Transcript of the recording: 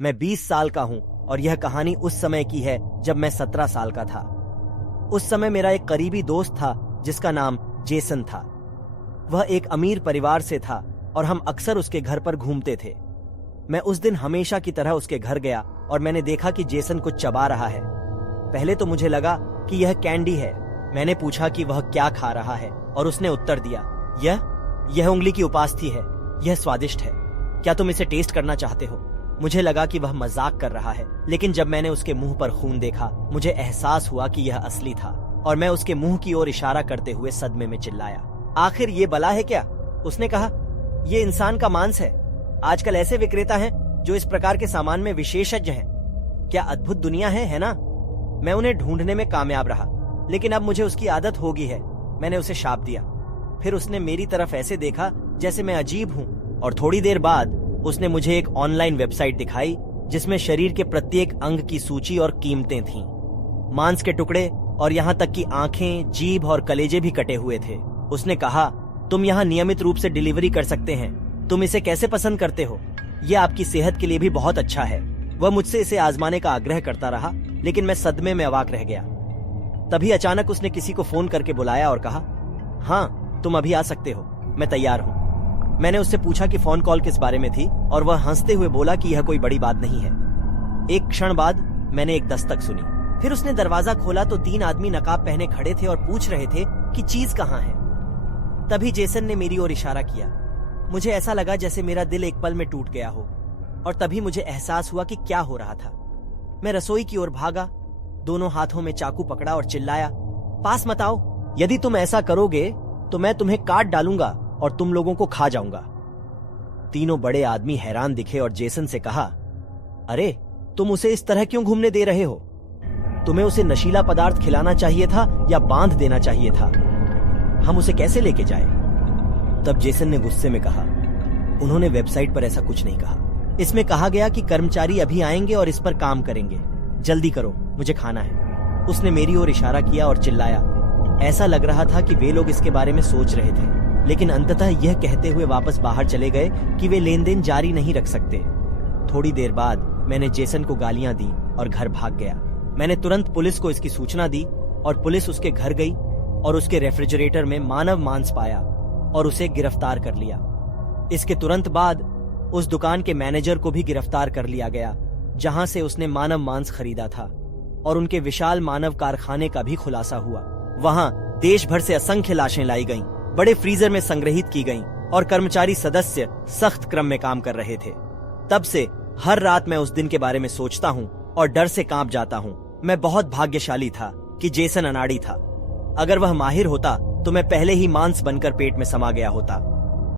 मैं 20 साल का हूं और यह कहानी उस समय की है जब मैं 17 साल का था। उस समय मेरा एक करीबी दोस्त था जिसका नाम जेसन था। वह एक अमीर परिवार से था और हम अक्सर उसके घर पर घूमते थे। मैं उस दिन हमेशा की तरह उसके घर गया और मैंने देखा कि जेसन कुछ चबा रहा है। पहले तो मुझे लगा कि यह कैंडी है। मैंने पूछा कि वह क्या खा रहा है और उसने उत्तर दिया, यह उंगली की उपास्थि है, यह स्वादिष्ट है, क्या तुम इसे टेस्ट करना चाहते हो? मुझे लगा कि वह मजाक कर रहा है, लेकिन जब मैंने उसके मुंह पर खून देखा मुझे एहसास हुआ कि यह असली था और मैं उसके मुंह की ओर इशारा करते हुए सदमे में चिल्लाया, आखिर ये बला है क्या? उसने कहा, ये इंसान का मांस है। आजकल ऐसे विक्रेता हैं जो इस प्रकार के सामान में विशेषज्ञ हैं। क्या अद्भुत दुनिया है ना? मैं उन्हें ढूंढने में कामयाब रहा, लेकिन अब मुझे उसकी आदत हो गई है। मैंने उसे शाप दिया। फिर उसने मेरी तरफ ऐसे देखा जैसे मैं अजीब हूँ और थोड़ी देर बाद उसने मुझे एक ऑनलाइन वेबसाइट दिखाई जिसमें शरीर के प्रत्येक अंग की सूची और कीमतें थीं। मांस के टुकड़े और यहाँ तक कि आंखें, जीभ और कलेजे भी कटे हुए थे। उसने कहा, तुम यहाँ नियमित रूप से डिलीवरी कर सकते हैं। तुम इसे कैसे पसंद करते हो? यह आपकी सेहत के लिए भी बहुत अच्छा है। वह मुझसे इसे आजमाने का आग्रह करता रहा, लेकिन मैं सदमे में अवाक रह गया। तभी अचानक उसने किसी को फोन करके बुलाया और कहा, हाँ, तुम अभी आ सकते हो, मैं तैयार हूँ। मैंने उससे पूछा कि फोन कॉल किस बारे में थी और वह हंसते हुए बोला कि यह कोई बड़ी बात नहीं है। एक क्षण बाद मैंने एक दस्तक सुनी। फिर उसने दरवाजा खोला तो 3 आदमी नकाब पहने खड़े थे और पूछ रहे थे कि चीज कहाँ है। तभी जेसन ने मेरी ओर इशारा किया। मुझे ऐसा लगा जैसे मेरा दिल एक पल में टूट गया हो और तभी मुझे एहसास हुआ कि क्या हो रहा था। मैं रसोई की ओर भागा, दोनों हाथों में चाकू पकड़ा और चिल्लाया, पास मत आओ, यदि तुम ऐसा करोगे तो मैं तुम्हें काट डालूंगा और तुम लोगों को खा जाऊंगा। तीनों बड़े आदमी हैरान दिखे और जेसन से कहा, अरे तुम उसे इस तरह क्यों घूमने दे रहे हो? तुम्हें उसे नशीला पदार्थ खिलाना चाहिए था या बांध देना चाहिए था? हम उसे कैसे लेके जाए? तब जेसन ने गुस्से में कहा, उन्होंने वेबसाइट पर ऐसा कुछ नहीं कहा। इसमें कहा गया कि कर्मचारी अभी आएंगे और इस पर काम करेंगे। जल्दी करो, मुझे खाना है। उसने मेरी ओर इशारा किया और चिल्लाया। ऐसा लग रहा था कि वे लोग इसके बारे में सोच रहे थे, लेकिन अंततः यह कहते हुए वापस बाहर चले गए कि वे लेन देन जारी नहीं रख सकते। थोड़ी देर बाद मैंने जेसन को गालियां दी और घर भाग गया। मैंने तुरंत पुलिस को इसकी सूचना दी और पुलिस उसके घर गई और उसके रेफ्रिजरेटर में मानव मांस पाया और उसे गिरफ्तार कर लिया। इसके तुरंत बाद उस दुकान के मैनेजर को भी गिरफ्तार कर लिया गया जहां से उसने मानव मांस खरीदा था और उनके विशाल मानव कारखाने का भी खुलासा हुआ। वहां देश भर से असंख्य लाशें लाई गईं, बड़े फ्रीजर में संग्रहित की गईं और कर्मचारी सदस्य सख्त क्रम में काम कर रहे थे। तब से हर रात मैं उस दिन के बारे में सोचता हूँ और डर से कांप जाता हूँ। मैं बहुत भाग्यशाली था कि जेसन अनाड़ी था। अगर वह माहिर होता तो मैं पहले ही मांस बनकर पेट में समा गया होता।